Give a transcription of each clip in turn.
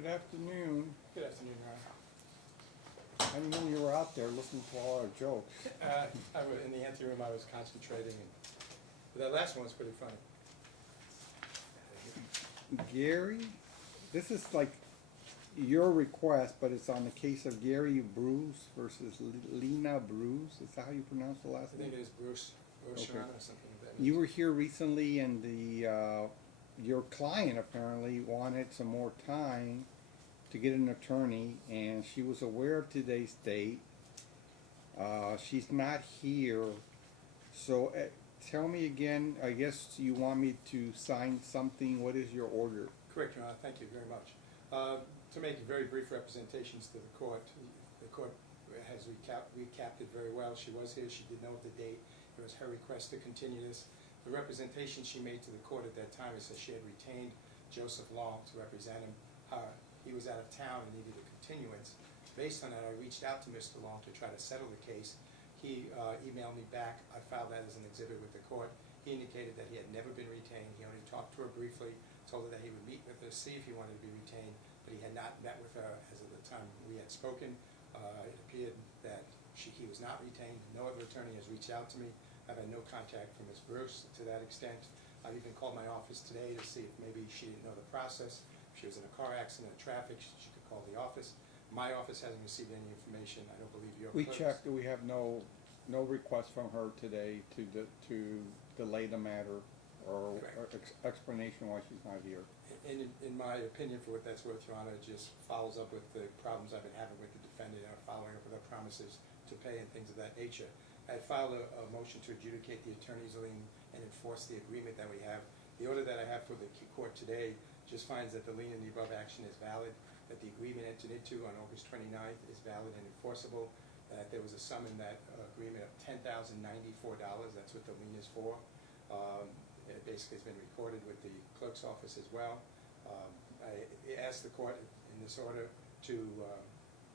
Good afternoon. Good afternoon, Your Honor. I didn't know you were out there listening to all our jokes. In the anteroom, I was concentrating, but that last one was pretty funny. Gary, this is like your request, but it's on the case of Gary Bruce versus Lena Bruce. Is that how you pronounce the last I think name? it is Bruce, Okay. Your Honor, or something like that. You were here recently, and your client apparently wanted some more time to get an attorney, and she was aware of today's date. She's not here, so tell me again. I guess you want me to sign something. What is your order? Correct, Your Honor. Thank you very much. To make very brief representations to the court has recapped it very well. She was here. She did know the date. It was her request to continue this. The representation she made to the court at that time is that she had retained Joseph Long to represent him. He was out of town and needed a continuance. Based on that, I reached out to Mr. Long to try to settle the case. He emailed me back. I filed that as an exhibit with the court. He indicated that he had never been retained. He only talked to her briefly, told her that he would meet with her, see if he wanted to be retained, but he had not met with her as of the time we had spoken. It appeared that he was not retained. No other attorney has reached out to me. I've had no contact from Ms. Bruce to that extent. I've even called my office today to see if maybe she didn't know the process. If she was in a car accident or traffic, she could call the office. My office hasn't received any information. I don't believe your We clerks. checked. We have no request from her today to delay the matter or explanation why she's not here. In my opinion, for what that's worth, Your Honor, it just follows up with the problems I've been having with the defendant and following up with her promises to pay and things of that nature. I filed a motion to adjudicate the attorney's lien and enforce the agreement that we have. The order that I have for the court today just finds that the lien in the above action is valid, that the agreement entered into on August 29th is valid and enforceable, that there was a sum in that agreement of $10,094. That's what the lien is for. It basically has been recorded with the clerk's office as well. I asked the court in this order to,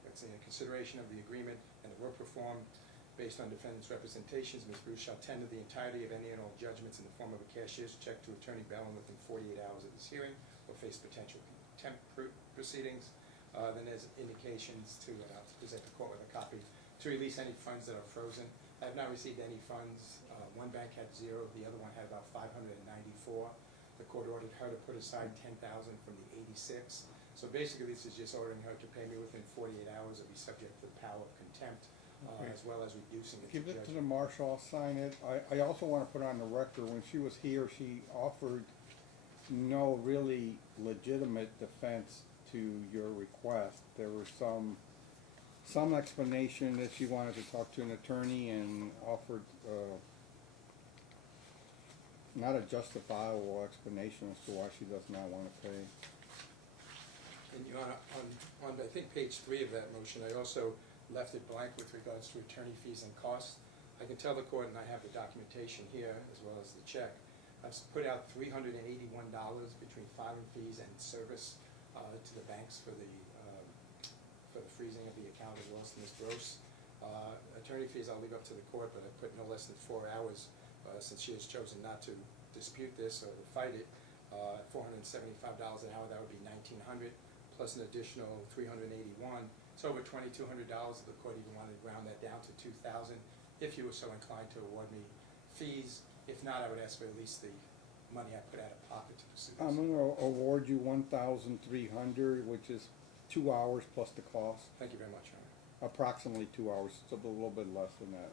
let's say, in consideration of the agreement and the work performed based on defendant's representations, Ms. Bruce shall tender the entirety of any and all judgments in the form of a cashier's check to Attorney Bellin within 48 hours of this hearing or face potential contempt proceedings. Then there's indications to present the court with a copy to release any funds that are frozen. I have not received any funds. One bank had 0, the other one had about 594. The court ordered her to put aside $10,000 from the 86. So basically this is just ordering her to pay me within 48 hours or be subject to the power of contempt, as well as reducing it. Give it to the marshal, I'll sign it. I also want to put on the record, when she was here, she offered no really legitimate defense to your request. There was some explanation that she wanted to talk to an attorney and offered not a justifiable explanation as to why she does not want to pay. And Your Honor, on I think page 3 of that motion, I also left it blank with regards to attorney fees and costs. I can tell the court, and I have the documentation here as well as the check, I've put out $381 between filing fees and service to the banks for the freezing of the account as well as to Ms. Gross. Attorney fees I'll leave up to the court, but I put no less than 4 hours since she has chosen not to dispute this or to fight it. $475 an hour, that would be $1,900, plus an additional $381. It's over $2,200. The court even wanted to round that down to $2,000 if you were so inclined to award me fees. If not, I would ask for at least the money I put out of pocket to pursue this. I'm going to award you $1,300, which is 2 hours plus the cost. Thank you very much, Your Honor. Approximately 2 hours. It's a little bit less than that.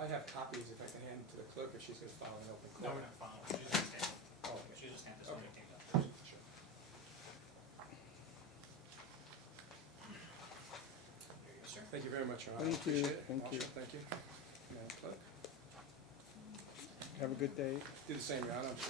I have copies if I can hand them to the clerk if she's going to file an open No, court. we're not following. She just stand. Oh, okay. She just stand this Okay. one thing up first. Sure. There you go, sir. Thank you very much, Your Honor. Thank you. Appreciate it. Thank you. Marshal, thank you. Madam Clerk. Have a good day. Do the same, Your Honor. I'm sure.